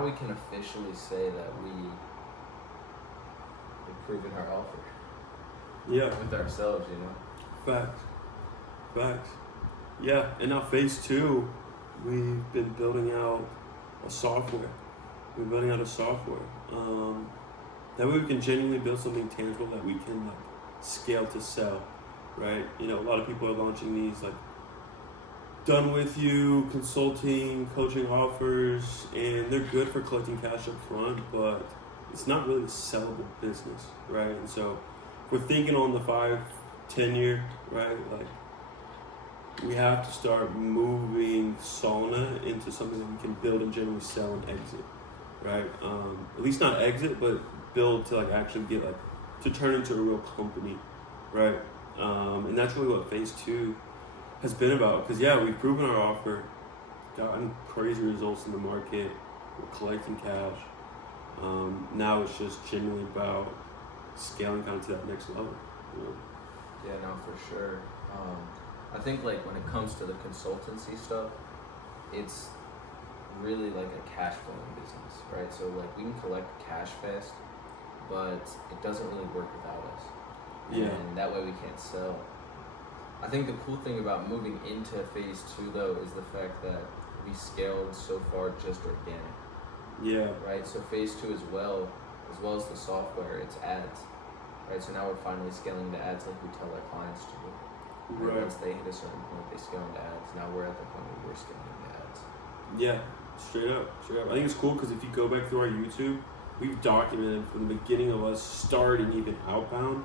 now we can officially say that we've proven our offer. Yeah. With ourselves, you know. Facts. Yeah, and now phase 2, we've been building out a software. That way we can genuinely build something tangible that we can like scale to sell, right? You know, a lot of people are launching these like done with you consulting, coaching offers, and they're good for collecting cash up front, but it's not really a sellable business, right? And so we're thinking on the 5-10 year, right? Like we have to start moving Solana into something that we can build and generally sell and exit, right? At least not exit, but build to like actually get like to turn into a real company, right? And that's really what phase 2 has been about. Because yeah, we've proven our offer, gotten crazy results in the market, we're collecting cash. Now it's just genuinely about scaling kind of to that next level. You know? Yeah, no, for sure. I think like when it comes to the consultancy stuff, it's really like a cash flowing business, right? So like we can collect cash fast, but it doesn't really work without us. Yeah. And that way we can't sell. I think the cool thing about moving into phase 2 though is the fact that we scaled so far just organic. Yeah. Right? So phase 2 as well as the software, it's ads. Right? So now we're finally scaling the ads like we tell our clients to do. Right. Once they hit a certain point, they scale into ads. Now we're at the point where we're scaling into ads. Yeah, straight up. I think it's cool because if you go back through our YouTube, we've documented from the beginning of us starting even outbound,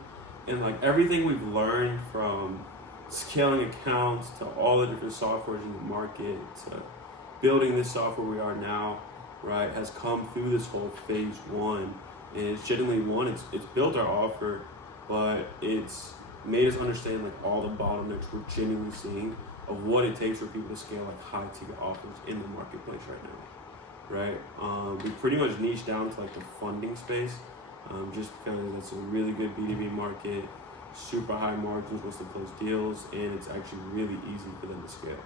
and like everything we've learned from scaling accounts to all the different softwares in the market to building this software we are now, right, has come through this whole phase 1. And it's genuinely it's built our offer, but it's made us understand like all the bottlenecks we're genuinely seeing of what it takes for people to scale like high ticket offers in the marketplace right now, right? We pretty much niche down to like the funding space, just because it's a really good B2B market, super high margins once they close deals, and it's actually really easy for them to scale.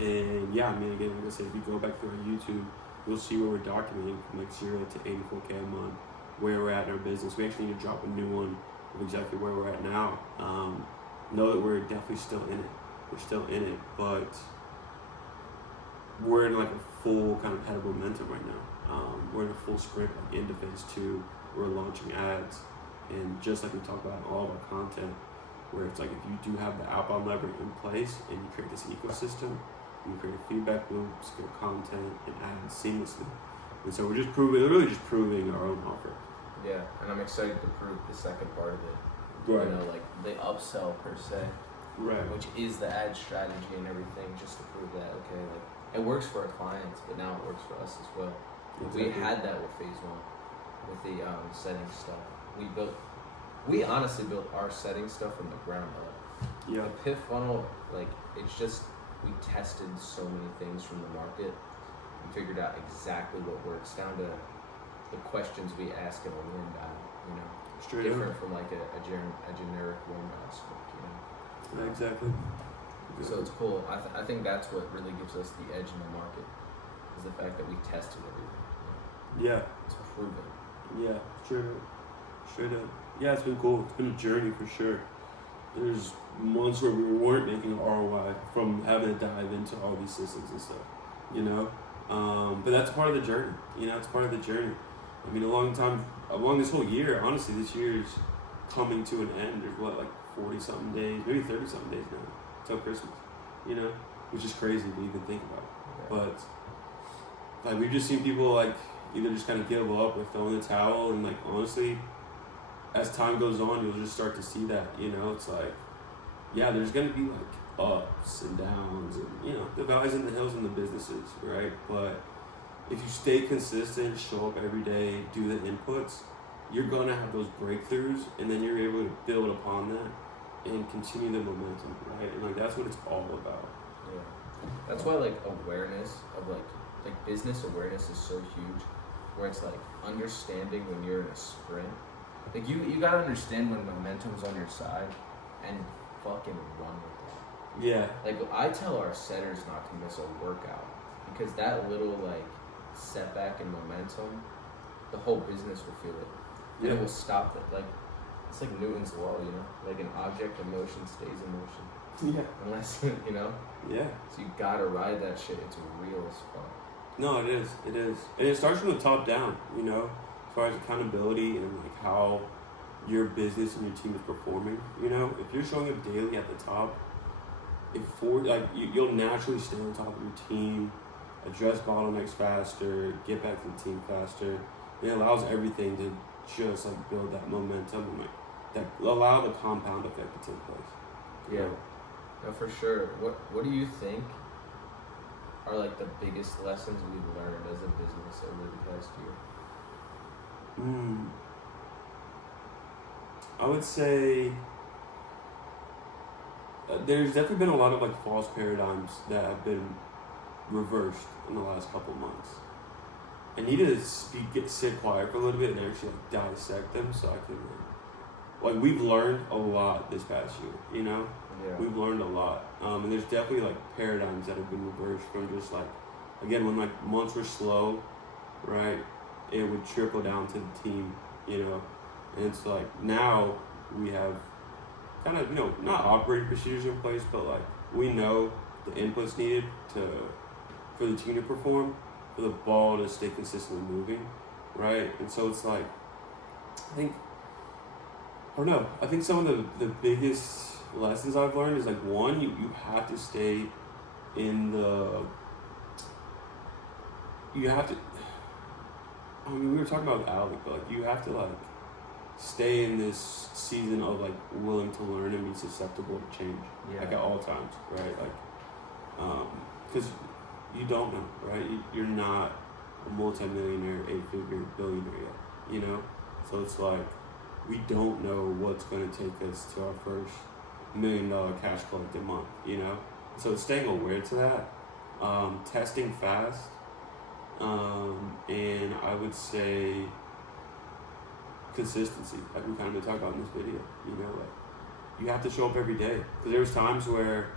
And yeah, I mean, again, like I said, if you go back through our YouTube, you'll see where we're documenting from like 0 to 84K a month, where we're at in our business. We actually need to drop a new one of exactly where we're at now. Know that we're definitely still in it. We're still in it, but we're in like a full kind of head of momentum right now. We're in a full sprint like into phase 2. We're launching ads, and just like we talk about in all of our content, where it's like if you do have the outbound lever in place and you create this ecosystem, you create a feedback loop, scale content, and ads seamlessly. And so we're really just proving our own offer. Yeah, and I'm excited to prove the second part of it. Right. You know, like the upsell per se. Right. Which is the ad strategy and everything, just to prove that, okay, like it works for our clients, but now it works for us as well. Exactly. We had that with phase 1, with the setting stuff. We honestly built our setting stuff from the ground up. Yeah. The PIF funnel, like it's just, we tested so many things from the market and figured out exactly what works, down to the questions we ask in a warm dial, you know. Straight different up. from like a generic warm dial script, you know. Yeah, exactly. So it's cool. I think that's what really gives us the edge in the market, is the fact that we tested everything. Yeah. It's proven. Yeah, straight up. Yeah, it's been cool. It's been a journey for sure. There's months where we weren't making an ROI from having to dive into all these systems and stuff, you know? But that's part of the journey, you know, it's part of the journey. I mean, along this whole year, honestly, this year is coming to an end. There's what, like 40-something days, maybe 30-something days now, till Christmas, you know? Which is crazy to even think about. Yeah. But, like, we've just seen people, like, either just kind of give up or throw in the towel, and, like, honestly, as time goes on, you'll just start to see that, you know? It's like, yeah, there's going to be, like, ups and downs and, you know, the valleys and the hills in the businesses, right? But if you stay consistent, show up every day, do the inputs, you're going to have those breakthroughs, and then you're able to build upon that and continue the momentum, right? And, like, that's what it's all about. Yeah. That's why, like, awareness of, like business awareness is so huge, where it's, like, understanding when you're in a sprint. Like, you gotta understand when momentum's on your side and fucking run with it. Yeah. Like, I tell our setters not to miss a workout because that little like setback in momentum, the whole business will feel it, and it will stop it. Like it's like Newton's law, you know, like an object in motion stays in motion. Yeah. Unless you know. Yeah. So you gotta ride that shit. It's real as fuck. No, it is. It is, and it starts from the top down. You know, as far as accountability and like how your business and your team is performing. You know, if you're showing up daily at the top, you'll naturally stay on top of your team, address bottlenecks faster, get back to the team faster. It allows everything to just like build that momentum and like that allow the compound effect to take place. Yeah, no, for sure. What do you think are like the biggest lessons we've learned as a business over the past year? I would say there's definitely been a lot of like false paradigms that have been reversed in the last couple months. I need to sit quiet for a little bit and actually like dissect them so I can like we've learned a lot this past year, you know? Yeah. We've learned a lot. And there's definitely like paradigms that have been reversed from just like, again, when like months were slow, right? It would trickle down to the team, you know? And it's like now we have kind of, you know, not operating procedures in place, but like we know the inputs needed for the team to perform, for the ball to stay consistently moving, right? And so it's like, I think some of the biggest lessons I've learned is like one, you have to stay in we were talking about Alec, but like you have to like stay in this season of like willing to learn and be susceptible to change, like at all times, right? Like, because you don't know, right? You're not a multimillionaire, 8-figure billionaire yet, you know? So it's like, we don't know what's going to take us to our first $1 million cash collected month, you know? So it's staying aware to that, testing fast, and I would say consistency, like we kind of been talking about in this video, you know, like you have to show up every day. Because there was times where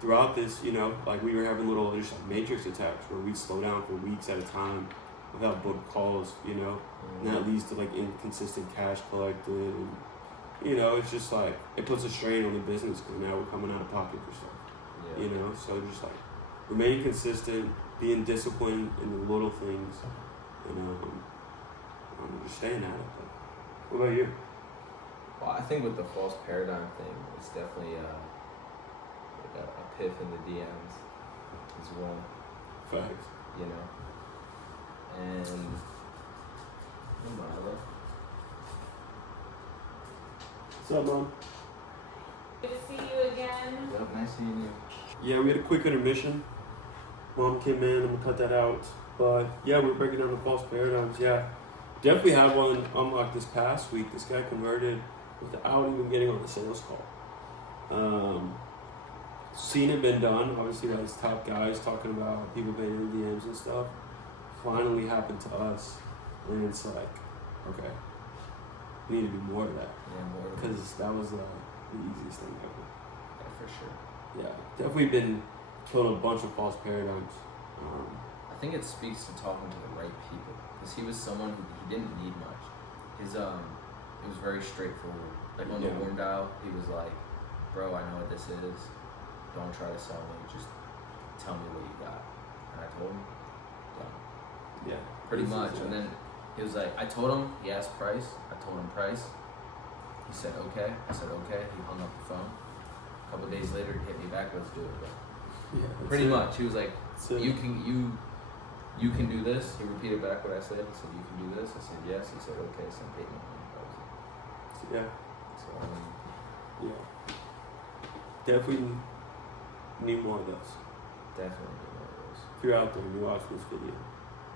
throughout this, you know, like we were having little just like matrix attacks where we'd slow down for weeks at a time without booked calls, you know, and that leads to like inconsistent cash collected, and you know, it's just like it puts a strain on the business because now we're coming out of pocket for stuff, you know. So just like remaining consistent, being disciplined in the little things, and just staying at it. What about you? Well, I think with the false paradigm thing, it's definitely like a piff in the DMs as well. Facts. You know. And what's up, Mom? Good to see you again. Yep, nice seeing you. Yeah, we had a quick intermission. Mom came in, I'm gonna cut that out. But yeah, we're breaking down the false paradigms. Yeah, definitely had one unlocked this past week. This guy converted without even getting on the sales call. Seen it been done. Obviously, that was top guys talking about people paying in DMs and stuff. Finally happened to us, and it's like, okay, we need to do more of that. Yeah, more. Because that was the easiest thing ever. Yeah, for sure. Yeah, definitely been told a bunch of false paradigms. I think it speaks to talking to the right people, because he was someone who he didn't need much. His it was very straightforward. Like on the warm dial, he was like, "Bro, I know what this is. Don't try to sell me. Just tell me what you got." And I told him, done. Yeah. Pretty much. And then he was like, I told him, he asked price. I told him price. He said, okay. I said, okay. He hung up the phone. A couple of days later, he hit me back, let's do it. Yeah. Pretty much. He was like, you can do this. He repeated back what I said. He said, you can do this. I said, yes. He said, okay. Send payment. That was it. Yeah. So, yeah. Definitely need more of those. definitely need one of those. If you're out there and you're watching this video,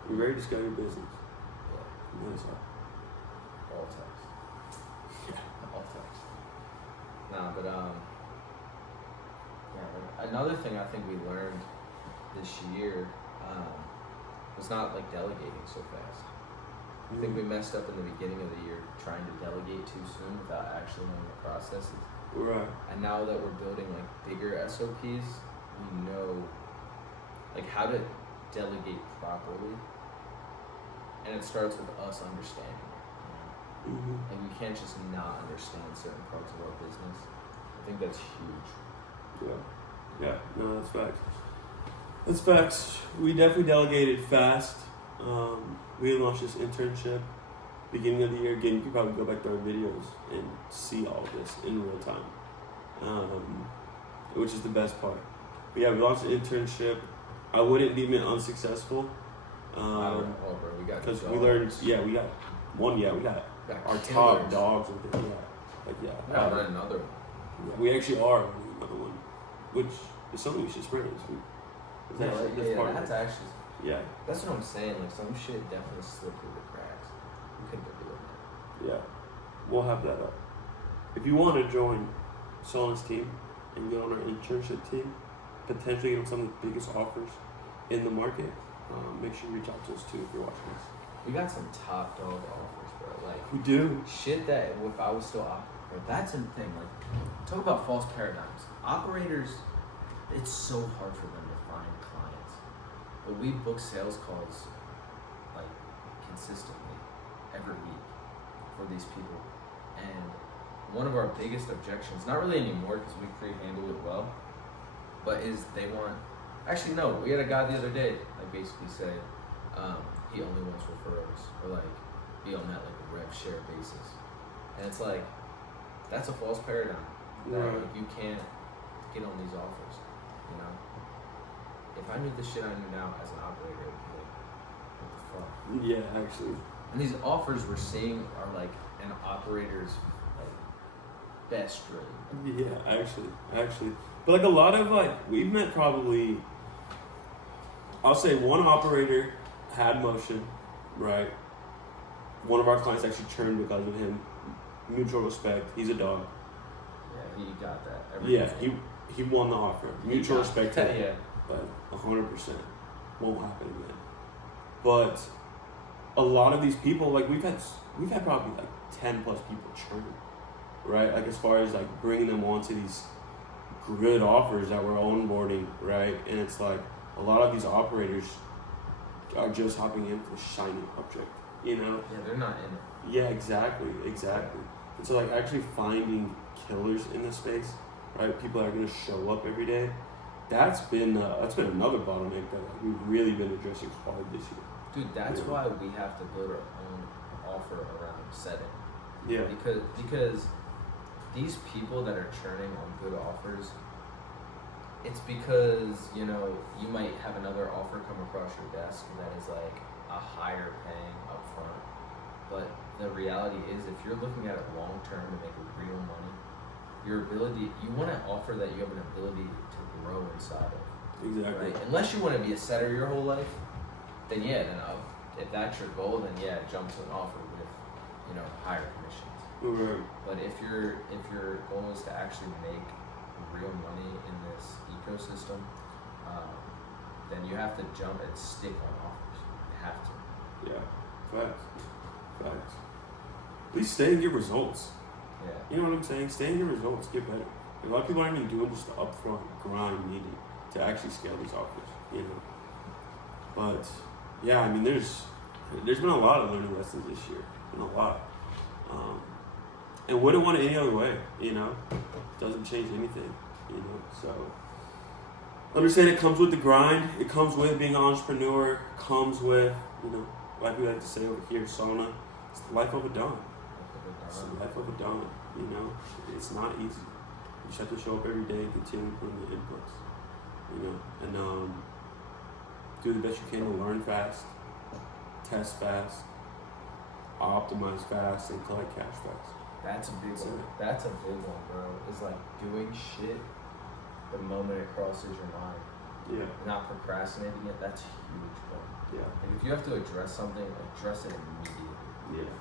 you're ready to scale your business. Yeah. That's all. All text. Yeah. All text. Nah, but yeah. Like, another thing I think we learned this year was not like delegating so fast. I think we messed up in the beginning of the year trying to delegate too soon without actually knowing the processes. Right. And now that we're building like bigger SOPs, we know like how to delegate properly, and it starts with us understanding. Mm-hmm. And we can't just not understand certain parts of our business. I think that's huge. Yeah, no, that's facts. That's facts. We definitely delegated fast. We launched this internship beginning of the year. Again, you can probably go back to our videos and see all of this in real time, which is the best part. But yeah, we launched an internship. I wouldn't deem it unsuccessful. Bro, we got Because dogs. we learned, we got one, we got Got our killers. top dogs. And We gotta run another one. yeah, we actually are running another one, which is something we should spread. That's actually. Yeah, That's what I'm saying. Like some shit definitely slipped through the cracks. We couldn't be doing that. yeah, we'll have that up. If you want to join Solon's team and get on our internship team, potentially get on some of the biggest offers in the market, make sure you reach out to us too if you're watching this. We got some top dog offers, bro. Like We do. shit that if I was still operator, that's the thing. Like talk about false paradigms. Operators, it's so hard for them to find clients, but we book sales calls like consistently every week for these people. And one of our biggest objections, not really anymore because we pre-handle it well, but is they want. Actually, no. We had a guy the other day like basically say he only wants referrals or like be on that like a rev share basis, and it's like that's a false paradigm. That Right. like, you can't get on these offers. You know, if I knew the shit I knew now as an operator, I'd be like, what the fuck? Yeah, actually. And these offers we're seeing are like an operator's like best dream. Yeah, actually. But like a lot of we've met probably, I'll say one operator had motion, right? One of our clients actually churned because of him. Mutual respect. He's a dog. Yeah, he got that. Yeah, he won the offer. Mutual respect. Yeah. But 100% won't happen again. But a lot of these people, like we've had probably like 10 plus people churn, right? Like as far as like bringing them onto these good offers that we're onboarding, right? And it's like a lot of these operators are just hopping in for the shiny object, you know? Yeah, they're not in it. Yeah, exactly. And so like actually finding killers in this space, right? People that are gonna show up every day. That's been another bottleneck that like, we've really been addressing hard this year. Dude, that's why we have to build our own offer around setting. Yeah. Because these people that are churning on good offers, it's because, you know, you might have another offer come across your desk that is like a higher paying upfront. But the reality is if you're looking at it long term to make real money, you want an offer that you have an ability to grow inside of. Exactly. Right? Unless you want to be a setter your whole life, then if that's your goal, then jump to an offer with, you know, higher commissions. Right. But if your goal is to actually make real money in this ecosystem, then you have to jump and stick on offers. You have to. Yeah. Facts. At least stay and get results. Yeah. You know what I'm saying? Stay and get results. Get better. A lot of people aren't even doing just the upfront grind needed to actually scale these offers. You know. But yeah, I mean, there's been a lot of learning lessons this year. Been a lot. And wouldn't want it any other way, you know? Doesn't change anything, you know? So, understand it comes with the grind. It comes with being an entrepreneur. Comes with, you know, like we like to say over here in Sauna, it's the life of a Don. It's the life of a Don, you know? It's not easy. You just have to show up every day and continue putting the inputs, you know? And do the best you can to learn fast, test fast, optimize fast, and collect cash fast. That's a big one. That's a big one, bro. It's like doing shit the moment it crosses your mind. Yeah. Not procrastinating it. That's huge, bro. Yeah. Like if you have to address something, address it immediately. Yeah.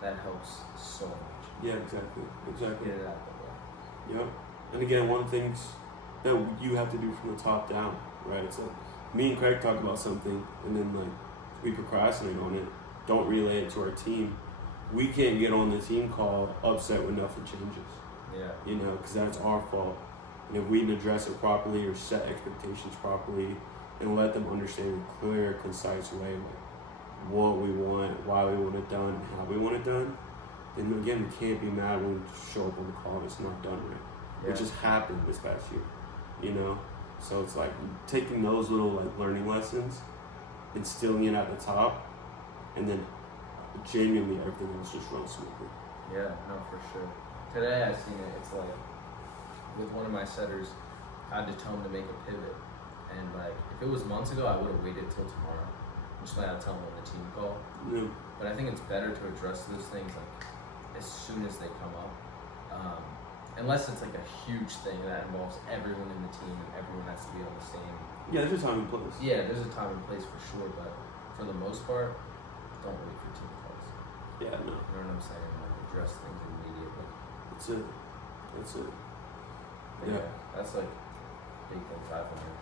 That helps so much. Yeah, exactly. Get it out the way. Yep. And again, one of the things that you have to do from the top down, right? It's like me and Craig talk about something, and then like we procrastinate on it, don't relay it to our team. We can't get on the team call upset when nothing changes. Yeah. You know, because that's our fault. And if we didn't address it properly or set expectations properly, and let them understand in a clear, concise way like what we want, why we want it done, and how we want it done, then again we can't be mad when we show up on the call and it's not done right. Yeah. It just happened this past year, you know? So it's like taking those little like learning lessons, instilling it at the top, and then genuinely everything else just runs smoothly. Yeah, no, for sure. Today I seen it. It's like with one of my setters, I had to tell him to make a pivot, and like if it was months ago, I would have waited till tomorrow, which is why I tell him on the team call. Yeah. But I think it's better to address those things like as soon as they come up, unless it's like a huge thing that involves everyone in the team and everyone has to be on the same. Yeah, there's a time and place. Yeah, there's a time and place for sure, but for the most part, don't wait for team calls. Yeah, no. You know what I'm saying? Like address things immediately. That's it. That's it. But Yeah. That's like big things I've learned.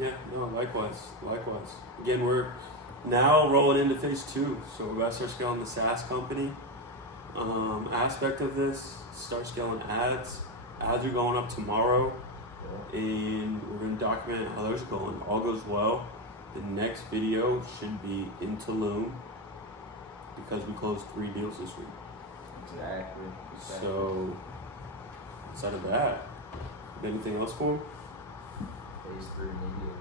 Yeah, no, likewise. Again, we're now rolling into phase 2. So we're about to start scaling the SaaS company aspect of this, start scaling ads. Ads are going up tomorrow, and we're going to document how those are going. All goes well, the next video should be in Tulum because we closed 3 deals this week. Exactly. So, outside of that, anything else for him? Phase 3 media.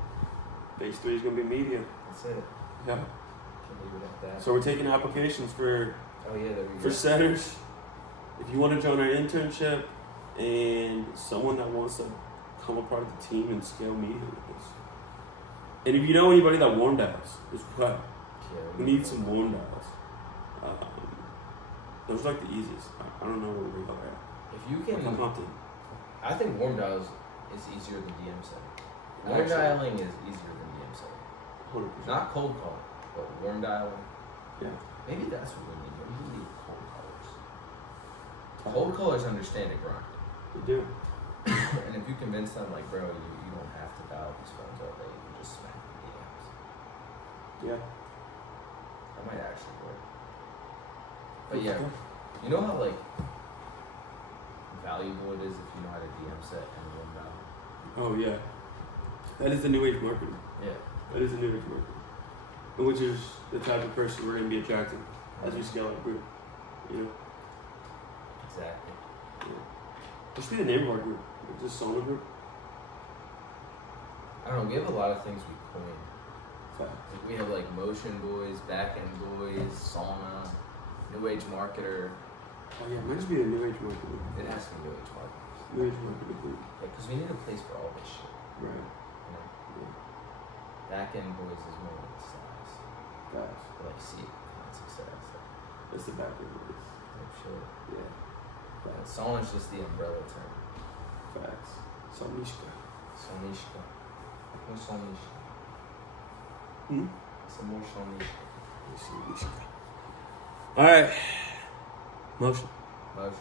Phase 3 is going to be media. That's it. Yeah. Can leave it at that. So we're taking applications for Oh yeah, there we for go. setters. If you want to join our internship and someone that wants to come a part of the team and scale media with us. And if you know anybody that warm dials as well, Yeah, we need some warm dials. Those are like the easiest. I don't know where we are at. If you Like, can, nothing. I think warm dials is easier than DM setting. Warm Actually. dialing is easier than DM setting. 100%. Not cold calling, but warm dialing. Yeah. Maybe that's what we need. Maybe we need cold callers. Cold callers understand the grind. We do. And if you convince them, like, bro, you don't have to dial these phones all day. You can just smack the DMs. Yeah. That might actually work. But yeah, you know how, like, valuable it is if you know how to DM set and warm dial? Oh yeah. That is the new age marketing. Yeah. That is the new age marketing. Which is the type of person we're going to be attracting as we scale our group. You know? Exactly. Yeah. What should be the name of our group? Is this Sona Group? I don't know, we have a lot of things we coined. Fact. Like we have like motion boys, back end boys, sauna, new age marketer. Oh yeah, it might just be the new age marketing. It has to be new age marketing. New age marketing group. Like, because we need a place for all this shit. Right. You know? Yeah. Back end boys is more like size. Guys. Or like see kind of success. That's the back end of this. Like shit. Yeah. And Facts. sauna's just the umbrella term. Facts. Sonishka. Sonishka. No sonishka. Hmm? Some more sonishka. Sonishka. Alright. Motion. Motion.